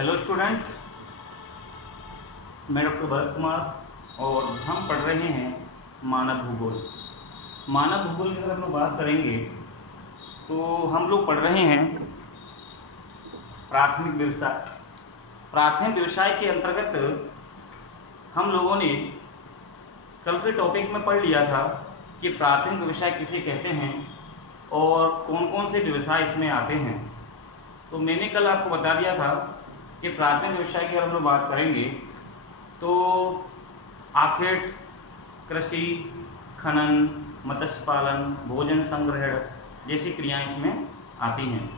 Hello student, मैं doctor Bharat Kumar और हम पढ़ रहे हैं मानव भूगोल। मानव भूगोल की अगर हम लोग बात करेंगे तो हम लोग पढ़ रहे हैं प्राथमिक व्यवसाय। प्राथमिक व्यवसाय के अंतर्गत हम लोगों ने कल के टॉपिक में पढ़ लिया था कि प्राथमिक व्यवसाय किसे कहते हैं और कौन कौन से व्यवसाय इसमें आते हैं। तो मैंने कल आपको बता दिया था कि प्राथमिक व्यवसाय की अगर हम लोग बात करेंगे तो आखेट, कृषि, खनन, मत्स्य पालन, भोजन संग्रहण जैसी क्रियाएं इसमें आती हैं।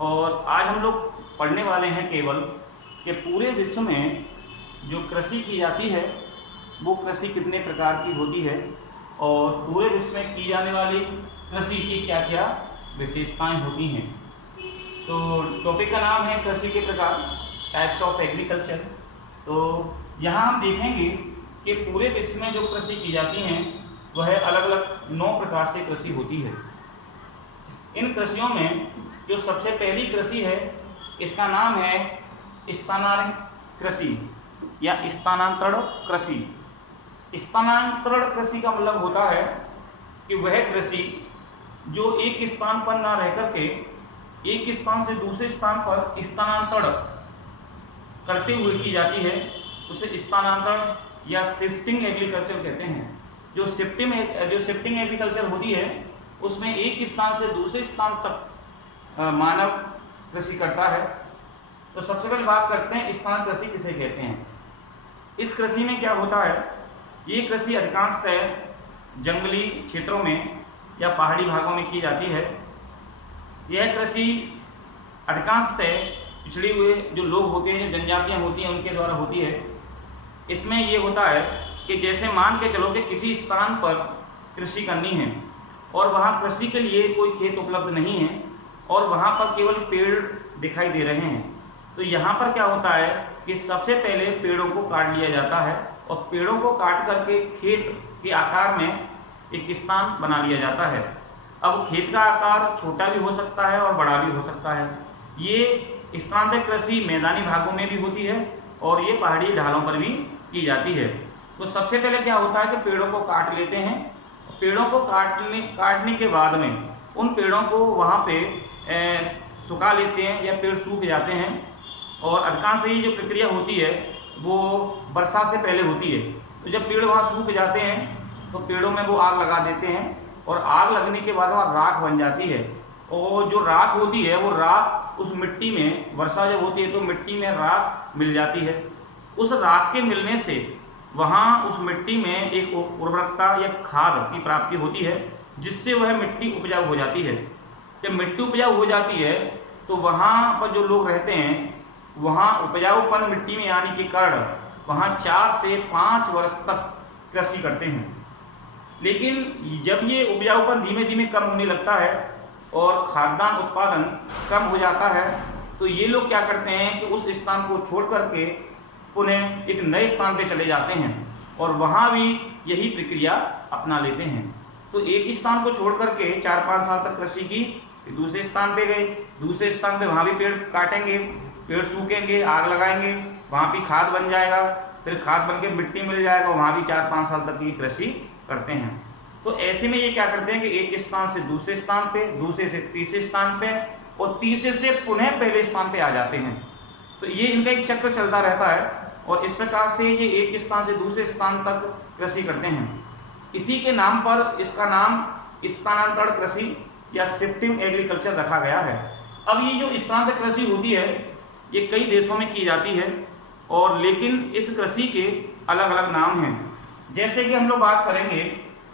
और आज हम लोग पढ़ने वाले हैं केवल कि पूरे विश्व में जो कृषि की जाती है वो कृषि कितने प्रकार की होती है और पूरे विश्व में की जाने वाली कृषि की क्या क्या विशेषताएं होती हैं। तो टॉपिक का नाम है कृषि के प्रकार, टाइप्स ऑफ एग्रीकल्चर। तो यहाँ हम देखेंगे कि पूरे विश्व में जो कृषि की जाती हैं वह अलग अलग 9 प्रकार से कृषि होती है। इन कृषियों में जो सबसे पहली कृषि है इसका नाम है स्थानांतरण कृषि या स्थानांतरण कृषि। स्थानांतरण कृषि का मतलब होता है कि वह कृषि जो एक स्थान पर ना रह करके एक स्थान से दूसरे स्थान पर स्थानांतरण करते हुए की जाती है, उसे स्थानांतरण या शिफ्टिंग एग्रीकल्चर कहते हैं। जो शिफ्टिंग एग्रीकल्चर होती है उसमें एक स्थान से दूसरे स्थान तक मानव कृषि करता है। तो सबसे पहले बात करते हैं स्थान कृषि किसे कहते हैं। इस कृषि में क्या होता है, ये कृषि अधिकांशतः जंगली क्षेत्रों में या पहाड़ी भागों में की जाती है। यह कृषि अधिकांशतः पिछड़े हुए जो लोग होते हैं, जो जनजातियां होती हैं, उनके द्वारा होती है। इसमें ये होता है कि जैसे मान के चलो कि किसी स्थान पर कृषि करनी है और वहाँ कृषि के लिए कोई खेत उपलब्ध नहीं है और वहाँ पर केवल पेड़ दिखाई दे रहे हैं, तो यहाँ पर क्या होता है कि सबसे पहले पेड़ों को काट लिया जाता है और पेड़ों को काट करके खेत के आकार में एक स्थान बना लिया जाता है। अब खेत का आकार छोटा भी हो सकता है और बड़ा भी हो सकता है। ये स्थानांतरित कृषि मैदानी भागों में भी होती है और ये पहाड़ी ढालों पर भी की जाती है। तो सबसे पहले क्या होता है कि पेड़ों को काट लेते हैं। पेड़ों को काटने के बाद में उन पेड़ों को वहाँ पे सुखा लेते हैं या पेड़ सूख जाते हैं। और अधिकांश ये जो प्रक्रिया होती है वो वर्षा से पहले होती है। तो जब पेड़ वहाँ सूख जाते हैं तो पेड़ों में वो आग लगा देते हैं और आग लगने के बाद वहाँ राख बन जाती है। और जो राख होती है वो राख उस मिट्टी में, वर्षा जब होती है तो मिट्टी में राख मिल जाती है। उस राख के मिलने से वहाँ उस मिट्टी में एक उर्वरकता या खाद की प्राप्ति होती है जिससे वह मिट्टी उपजाऊ हो जाती है। जब मिट्टी उपजाऊ हो जाती है तो वहाँ पर जो लोग रहते हैं वहाँ उपजाऊपन मिट्टी में आने के कारण वहाँ 4 से 5 वर्ष तक कृषि करते हैं। लेकिन जब ये उपजाऊपन धीमे धीमे कम होने लगता है और खाद्यान्न उत्पादन कम हो जाता है तो ये लोग क्या करते हैं कि उस स्थान को छोड़ करके पुनः एक नए स्थान पे चले जाते हैं और वहाँ भी यही प्रक्रिया अपना लेते हैं। तो एक स्थान को छोड़ करके 4-5 साल तक कृषि की, दूसरे स्थान पे गए, दूसरे स्थान पे वहाँ भी पेड़ काटेंगे, पेड़ सूखेंगे, आग लगाएंगे, वहाँ भी खाद बन जाएगा, फिर खाद बन के मिट्टी मिल जाएगा, वहाँ भी 4-5 साल तक की कृषि करते हैं। तो ऐसे में ये क्या करते हैं कि एक स्थान से दूसरे स्थान पे, दूसरे से तीसरे स्थान पे और तीसरे से पुनः पहले स्थान पे आ जाते हैं। तो ये इनका एक चक्र चलता रहता है और इस प्रकार से ये एक स्थान से दूसरे स्थान तक कृषि करते हैं। इसी के नाम पर इसका नाम स्थानांतरण कृषि या शिफ्टिंग एग्रीकल्चर रखा गया है। अब ये जो स्थानांतरण कृषि होती है ये कई देशों में की जाती है और लेकिन इस कृषि के अलग अलग नाम हैं। जैसे कि हम लोग बात करेंगे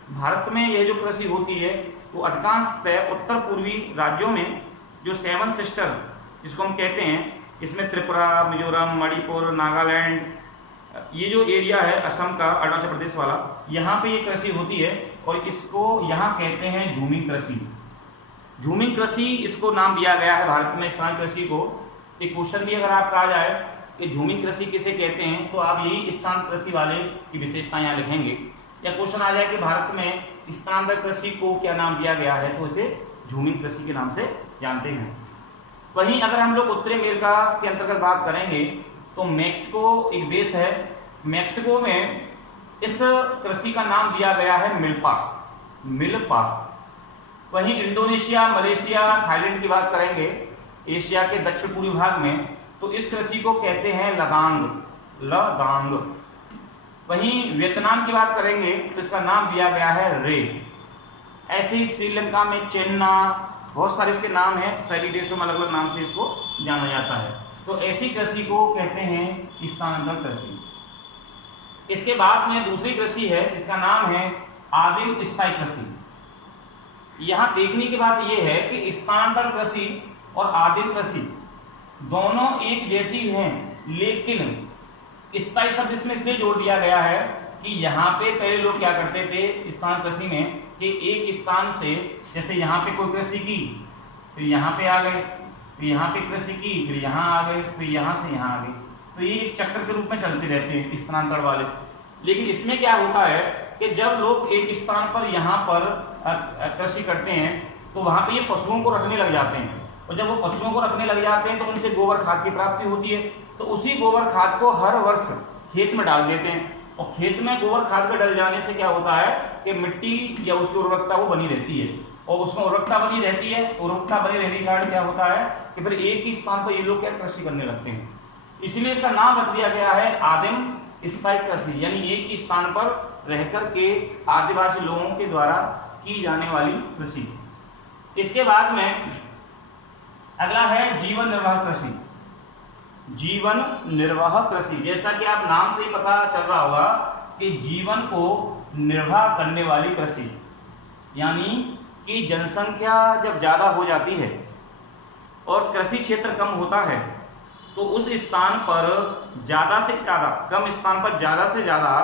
भारत में यह जो कृषि होती है वो अधिकांशतः उत्तर पूर्वी राज्यों में जो 7 सिस्टर जिसको हम कहते हैं, इसमें त्रिपुरा, मिजोरम, मणिपुर, नागालैंड, ये जो एरिया है असम का, अरुणाचल प्रदेश वाला, यहाँ पे ये कृषि होती है और इसको यहाँ कहते हैं झूमिंग कृषि। झूमिंग कृषि इसको नाम दिया गया है भारत में स्थान कृषि को। एक क्वेश्चन भी अगर आपका आ जाए कि झूमिंग कृषि किसे कहते हैं तो आप यही स्थान कृषि वाले की विशेषताएं यहाँ लिखेंगे। या क्वेश्चन आ जाए कि भारत में स्थानांतरण कृषि को क्या नाम दिया गया है तो इसे झूमिंग कृषि के नाम से जानते हैं। वहीं अगर हम लोग उत्तरी अमेरिका के अंतर्गत बात करेंगे तो मेक्सिको एक देश है। मेक्सिको में इस कृषि का नाम दिया गया है मिल्पा, मिल्पा। वहीं इंडोनेशिया, मलेशिया, थाईलैंड की बात करेंगे एशिया के दक्षिण पूर्वी भाग में, तो इस कृषि को कहते हैं लदांग, लदांग। वहीं वियतनाम की बात करेंगे तो इसका नाम दिया गया है रे। ऐसे ही श्रीलंका में चेन्ना, बहुत सारे इसके नाम हैं, सभी देशों में अलग अलग नाम से इसको जाना जाता है। तो ऐसी कृषि को कहते हैं स्थानांतरण कृषि। इसके बाद में दूसरी कृषि है, इसका नाम है आदिम स्थायी कृषि। यहाँ देखने की बात यह है कि स्थानांतरण कृषि और आदिम कृषि दोनों एक जैसी हैं, लेकिन स्थायी शब्द इसमें इसलिए जोड़ दिया गया है कि यहाँ पे पहले लोग क्या करते थे स्थान कृषि में कि एक स्थान से, जैसे यहाँ पे कोई कृषि की, फिर यहाँ पे आ गए, फिर यहाँ पे कृषि की, फिर यहाँ आ गए, फिर यहाँ से यहाँ आ गए, तो ये एक चक्र के रूप में चलते रहते हैं स्थानांतरण वाले। लेकिन इसमें क्या होता है कि जब लोग एक स्थान पर यहाँ पर कृषि करते हैं तो वहाँ पे ये पशुओं को रखने लग जाते हैं, और जब वो पशुओं को रखने लग जाते हैं तो उनसे गोबर खाद की प्राप्ति होती है। तो उसी गोबर खाद को हर वर्ष खेत में डाल देते हैं, और खेत में गोबर खाद के डल जाने से क्या होता है कि मिट्टी या उसकी उर्वरकता वो बनी रहती है, और उसमें उर्वरकता बनी रहती है। उर्वरकता बनी रहने के कारण क्या होता है कि फिर एक ही स्थान पर ये लोग क्या कृषि करने लगते हैं। इसलिए इसका नाम रख दिया गया है आदिम स्थायी कृषि, यानी एक ही स्थान पर रहकर के आदिवासी लोगों के द्वारा की जाने वाली कृषि। इसके बाद में अगला है जीवन निर्वाह कृषि। जीवन निर्वाह कृषि, जैसा कि आप नाम से ही पता चल रहा होगा कि जीवन को निर्वाह करने वाली कृषि, यानी कि जनसंख्या जब ज़्यादा हो जाती है और कृषि क्षेत्र कम होता है तो उस स्थान पर ज़्यादा से ज़्यादा, कम स्थान पर ज़्यादा से ज़्यादा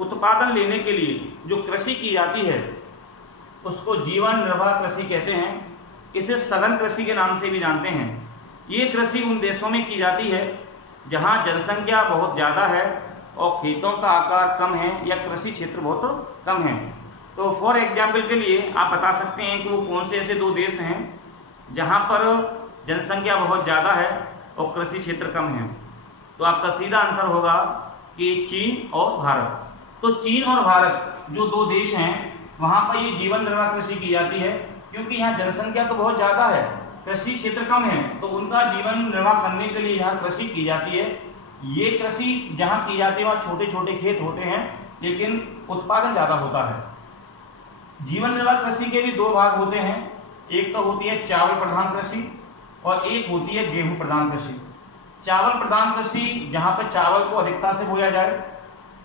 उत्पादन लेने के लिए जो कृषि की जाती है उसको जीवन निर्वाह कृषि कहते हैं। इसे सघन कृषि के नाम से भी जानते हैं। ये कृषि उन देशों में की जाती है जहाँ जनसंख्या बहुत ज़्यादा है और खेतों का आकार कम है या कृषि क्षेत्र बहुत कम है। तो फॉर एग्जाम्पल के लिए आप बता सकते हैं कि वो कौन से ऐसे दो देश हैं जहाँ पर जनसंख्या बहुत ज़्यादा है और कृषि क्षेत्र कम है। तो आपका सीधा आंसर होगा कि चीन और भारत। तो चीन और भारत जो दो देश हैं वहाँ पर ये जीवन निर्वाह कृषि की जाती है, क्योंकि यहाँ जनसंख्या तो बहुत ज़्यादा है, कृषि क्षेत्र कम है, तो उनका जीवन निर्वाह करने के लिए यहाँ कृषि की जाती है। ये कृषि जहाँ की जाती है वहाँ छोटे छोटे खेत होते हैं लेकिन उत्पादन ज़्यादा होता है। जीवन निर्वाह कृषि के भी दो भाग होते हैं, एक तो होती है चावल प्रधान कृषि और एक होती है गेहूं प्रधान कृषि। चावल प्रधान कृषि जहाँ पे चावल को अधिकता से बोया जाए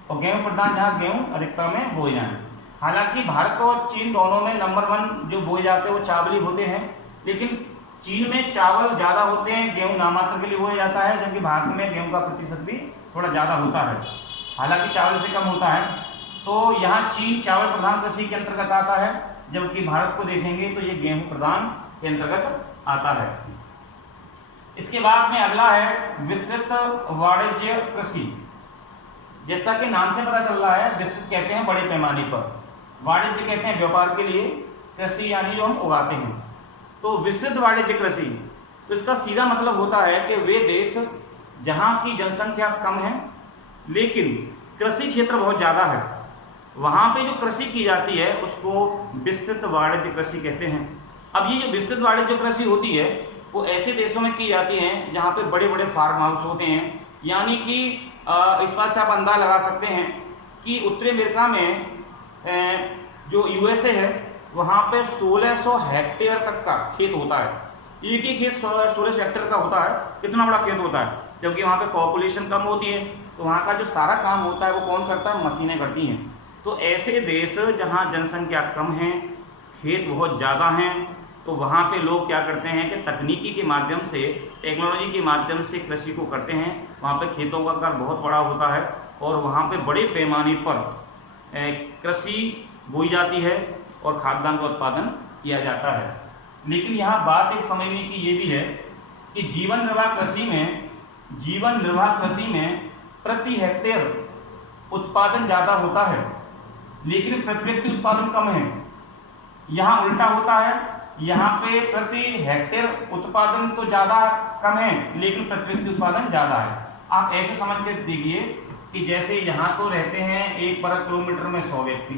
और गेहूं प्रधान जहाँ गेहूं अधिकता में बोए जाए। हालांकि भारत और चीन दोनों में नंबर 1 जो बोए जाते हैं वो चावल ही होते हैं, लेकिन चीन में चावल ज़्यादा होते हैं, गेहूं नामात्र के लिए बोया जाता है, जबकि भारत में गेहूं का प्रतिशत भी थोड़ा ज़्यादा होता है, हालांकि चावल से कम होता है। तो यहाँ चीन चावल प्रधान कृषि के अंतर्गत आता है, जबकि भारत को देखेंगे तो ये गेहूं प्रधान के अंतर्गत आता है। इसके बाद में अगला है विस्तृत वाणिज्य कृषि। जैसा कि नाम से पता चल रहा है, विस्तृत कहते हैं बड़े पैमाने पर, वाणिज्य कहते हैं व्यापार के लिए, कृषि यानी जो हम उगाते हैं। तो विस्तृत वाणिज्य कृषि, तो इसका सीधा मतलब होता है कि वे देश जहाँ की जनसंख्या कम है लेकिन कृषि क्षेत्र बहुत ज़्यादा है, वहाँ पे जो कृषि की जाती है उसको विस्तृत वाणिज्य कृषि कहते हैं। अब ये जो विस्तृत वाणिज्य कृषि होती है वो ऐसे देशों में की जाती है जहाँ पे बड़े बड़े फार्म हाउस होते हैं, यानी कि इस बात से आप अंदाजा लगा सकते हैं कि उत्तरी अमेरिका में जो यूएसए है वहाँ पे 1600 हेक्टेयर तक का खेत होता है। एक ही खेत 1600 हेक्टेयर का होता है, कितना बड़ा खेत होता है, जबकि वहाँ पे पॉपुलेशन कम होती है, तो वहाँ का जो सारा काम होता है वो कौन करता है, मशीनें करती हैं। तो ऐसे देश जहाँ जनसंख्या कम है, खेत बहुत ज़्यादा हैं, तो वहाँ पे लोग क्या करते हैं कि तकनीकी के माध्यम से, टेक्नोलॉजी के माध्यम से कृषि को करते हैं। वहाँ पे खेतों का आकार बहुत बड़ा होता है और वहाँ पे बड़े पैमाने पर कृषि बोई जाती है और खाद्यान्न का उत्पादन किया जाता है। लेकिन यहाँ बात एक समझने की ये भी है कि जीवन निर्वाह कृषि में प्रति हेक्टेयर उत्पादन ज़्यादा होता है लेकिन प्रति व्यक्ति उत्पादन कम है। यहाँ उल्टा होता है, यहाँ पे प्रति हेक्टेयर उत्पादन तो ज़्यादा कम है लेकिन प्रति व्यक्ति उत्पादन ज़्यादा है। आप ऐसे समझ के देखिए कि जैसे यहाँ तो रहते हैं 1 वर्ग किलोमीटर में 100 व्यक्ति,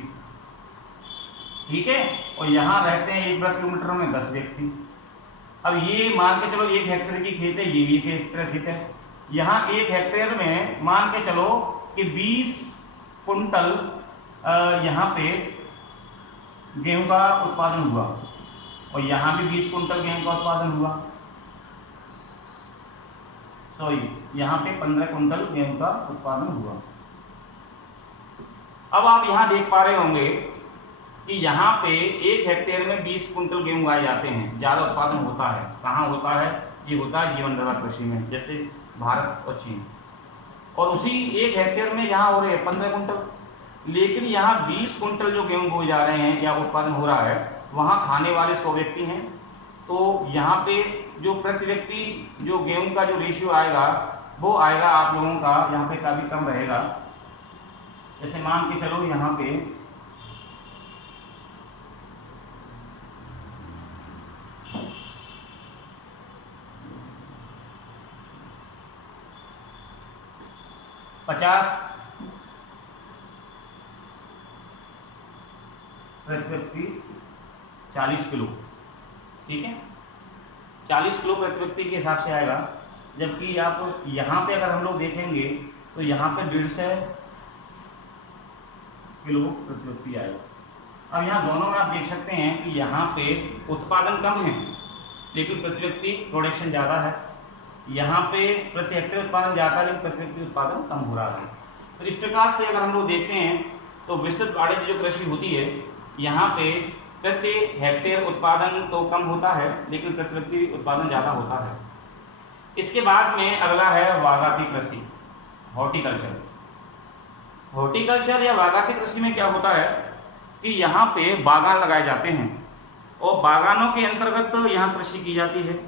ठीक है, और यहाँ रहते हैं 1 वर्ग किलोमीटर में 10 व्यक्ति। अब ये मान के चलो 1 हेक्टेयर की खेत है, ये भी 1 हेक्टेयर खेत है। यहाँ 1 हेक्टेयर में मान के चलो कि 20 कुंटल यहाँ पे गेहूं का उत्पादन हुआ और यहाँ भी 20 कुंटल गेहूं का उत्पादन हुआ, सॉरी यहाँ पे 15 कुंटल गेहूं का उत्पादन हुआ। अब आप यहाँ देख पा रहे होंगे कि यहाँ पे 1 हेक्टेयर में 20 कुंटल गेहूं उगाए जाते हैं, ज़्यादा उत्पादन होता है। कहाँ होता है? ये होता है जीवन निर्वाह कृषि में, जैसे भारत और चीन। और उसी 1 हेक्टेयर में यहाँ हो रहे हैं 15 कुंटल, लेकिन यहाँ 20 कुंटल जो गेहूं बोए जा रहे हैं या उत्पादन हो रहा है, वहाँ खाने वाले 100 व्यक्ति हैं। तो यहाँ पे जो प्रति व्यक्ति जो गेहूं का जो रेशियो आएगा वो आएगा आप लोगों का यहाँ पे काफ़ी कम रहेगा। जैसे मान के चलो यहाँ पे प्रति व्यक्ति 40 किलो, ठीक है, 40 किलो प्रति व्यक्ति के हिसाब से आएगा। जबकि आप यहाँ पे अगर हम लोग देखेंगे तो यहाँ पे 150 किलो प्रति व्यक्ति आएगा। अब यहाँ दोनों में आप देख सकते हैं कि यहाँ पे उत्पादन कम है लेकिन प्रति व्यक्ति प्रोडक्शन ज़्यादा है। यहाँ पे प्रति हेक्टेयर उत्पादन ज़्यादा है लेकिन प्रति व्यक्ति उत्पादन कम हो रहा है। तो इस प्रकार से अगर हम लोग देखते हैं तो विस्तृत वाणिज्य जो कृषि होती है, यहाँ पे प्रति हेक्टेयर उत्पादन तो कम होता है लेकिन प्रति व्यक्ति उत्पादन ज़्यादा होता है। इसके बाद में अगला है बागाती कृषि, हॉर्टिकल्चर। हॉर्टिकल्चर या बागाती कृषि में क्या होता है कि यहाँ पे बागान लगाए जाते हैं और बागानों के अंतर्गत तो यहाँ कृषि की जाती है।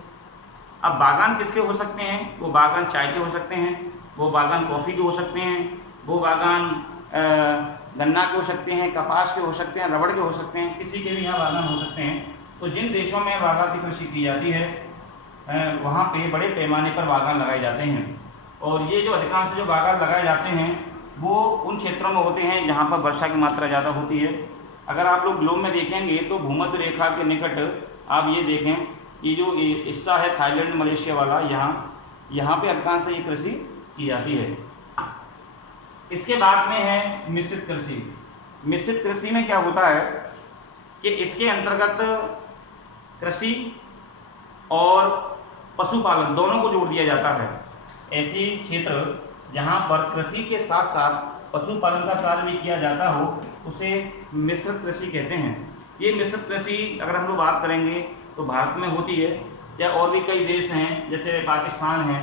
अब बागान किसके हो सकते हैं? वो बागान चाय के हो सकते हैं, वो बागान कॉफ़ी के हो सकते हैं, वो बागान गन्ना के हो सकते हैं, कपास के हो सकते हैं, रबड़ के हो सकते हैं, किसी के भी यहाँ बागान हो सकते हैं। तो जिन देशों में बागाती कृषि की जाती है वहाँ पे बड़े पैमाने पर बागान लगाए जाते हैं। और ये जो अधिकांश जो बागान लगाए जाते हैं वो उन क्षेत्रों में होते हैं जहाँ पर वर्षा की मात्रा ज़्यादा होती है। अगर आप लोग ग्लोब में देखेंगे तो भूमध्य रेखा के निकट आप ये देखें, ये जो हिस्सा है थाईलैंड मलेशिया वाला, यहाँ पे अधिकांश ये कृषि की जाती है। इसके बाद में है मिश्रित कृषि। मिश्रित कृषि में क्या होता है कि इसके अंतर्गत कृषि और पशुपालन दोनों को जोड़ दिया जाता है। ऐसी क्षेत्र जहाँ पर कृषि के साथ साथ पशुपालन का कार्य भी किया जाता हो उसे मिश्रित कृषि कहते हैं। ये मिश्रित कृषि अगर हम लोग बात करेंगे तो भारत में होती है, या और भी कई देश हैं जैसे पाकिस्तान है,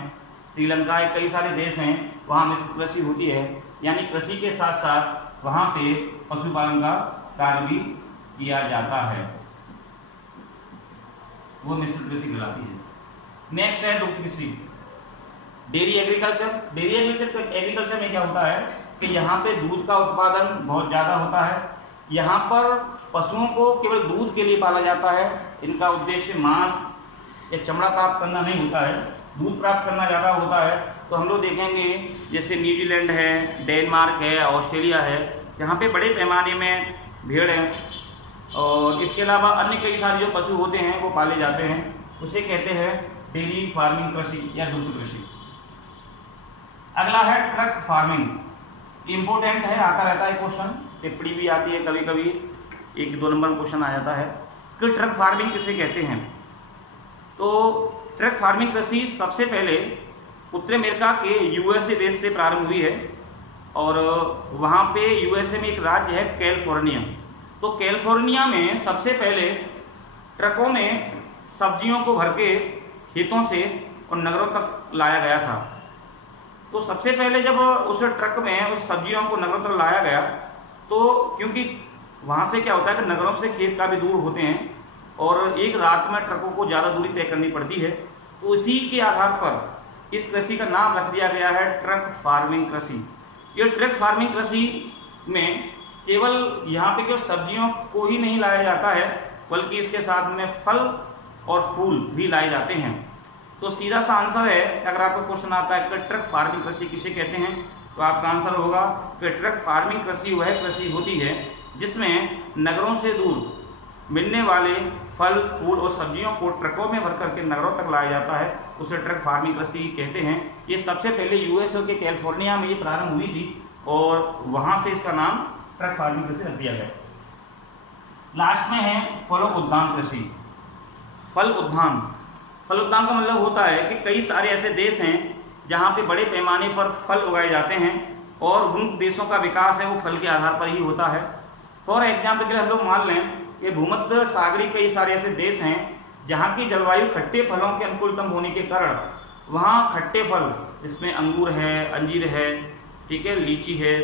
श्रीलंका है, कई सारे देश हैं वहाँ मिश्रित कृषि होती है। यानी कृषि के साथ साथ वहाँ पे पशुपालन का कार्य भी किया जाता है, वो मिश्रित कृषि कहलाती है। नेक्स्ट है दुग्ध कृषि, डेयरी एग्रीकल्चर। डेयरी एग्रीकल्चर में क्या होता है कि यहाँ पे दूध का उत्पादन बहुत ज़्यादा होता है। यहाँ पर पशुओं को केवल दूध के लिए पाला जाता है, इनका उद्देश्य मांस या चमड़ा प्राप्त करना नहीं होता है, दूध प्राप्त करना ज़्यादा होता है। तो हम लोग देखेंगे जैसे न्यूजीलैंड है, डेनमार्क है, ऑस्ट्रेलिया है, यहाँ पे बड़े पैमाने में भेड़ है और इसके अलावा अन्य कई सारे जो पशु होते हैं वो पाले जाते हैं, उसे कहते हैं डेयरी फार्मिंग कृषि या दुग्ध कृषि। अगला है ट्रक फार्मिंग। इम्पोर्टेंट है, आता रहता है क्वेश्चन, टिप्पणी भी आती है कभी कभी, 1-2 नंबर में क्वेश्चन आ जाता है कि ट्रक फार्मिंग किसे कहते हैं। तो ट्रक फार्मिंग कृषि सबसे पहले उत्तरी अमेरिका के यूएसए देश से प्रारंभ हुई है और वहाँ पे यूएसए में एक राज्य है कैलिफोर्निया। तो कैलिफोर्निया में सबसे पहले ट्रकों में सब्जियों को भर के खेतों से और नगरों तक लाया गया था। तो सबसे पहले जब उस ट्रक में उस सब्जियों को नगरों तक लाया गया तो क्योंकि वहाँ से क्या होता है कि नगरों से खेत काफ़ी दूर होते हैं और एक रात में ट्रकों को ज़्यादा दूरी तय करनी पड़ती है, तो इसी के आधार पर इस कृषि का नाम रख दिया गया है ट्रक फार्मिंग कृषि। ये ट्रक फार्मिंग कृषि में केवल यहाँ पे केवल सब्जियों को ही नहीं लाया जाता है, बल्कि इसके साथ में फल और फूल भी लाए जाते हैं। तो सीधा सा आंसर है, अगर आपका क्वेश्चन आता है कि ट्रक फार्मिंग कृषि किसे कहते हैं, तो आपका आंसर होगा कि ट्रक फार्मिंग कृषि वह कृषि होती है जिसमें नगरों से दूर मिलने वाले फल, फूल और सब्जियों को ट्रकों में भर करके नगरों तक लाया जाता है, उसे ट्रक फार्मिंग कृषि कहते हैं। ये सबसे पहले यूएसए के कैलिफोर्निया में ये प्रारंभ हुई थी और वहाँ से इसका नाम ट्रक फार्मिंग कृषि रख दिया गया। लास्ट में है फलोद्यान कृषि। फल उद्यान का मतलब होता है कि कई सारे ऐसे देश हैं जहाँ पे बड़े पैमाने पर फल उगाए जाते हैं और उन देशों का विकास है वो फल के आधार पर ही होता है। फॉर एग्जाम्पल के लिए हम लोग मान लें कि भूमध्य सागरीय कई सारे ऐसे देश हैं जहाँ की जलवायु खट्टे फलों के अनुकूलतम होने के कारण वहाँ खट्टे फल, इसमें अंगूर है, अंजीर है, ठीक है, लीची है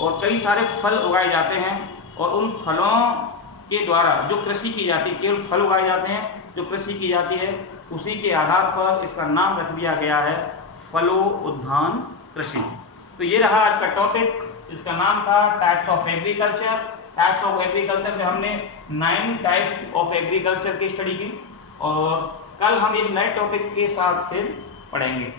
और कई सारे फल उगाए जाते हैं और उन फलों के द्वारा जो कृषि की जाती है, केवल फल उगाए जाते हैं, जो कृषि की जाती है उसी के आधार पर इसका नाम रख दिया गया है फलोद्यान कृषि। तो ये रहा आज का टॉपिक, इसका नाम था types of agriculture. Types of agriculture में हमने 9 टाइप्स ऑफ एग्रीकल्चर की स्टडी की और कल हम एक नए टॉपिक के साथ फिर पढ़ेंगे।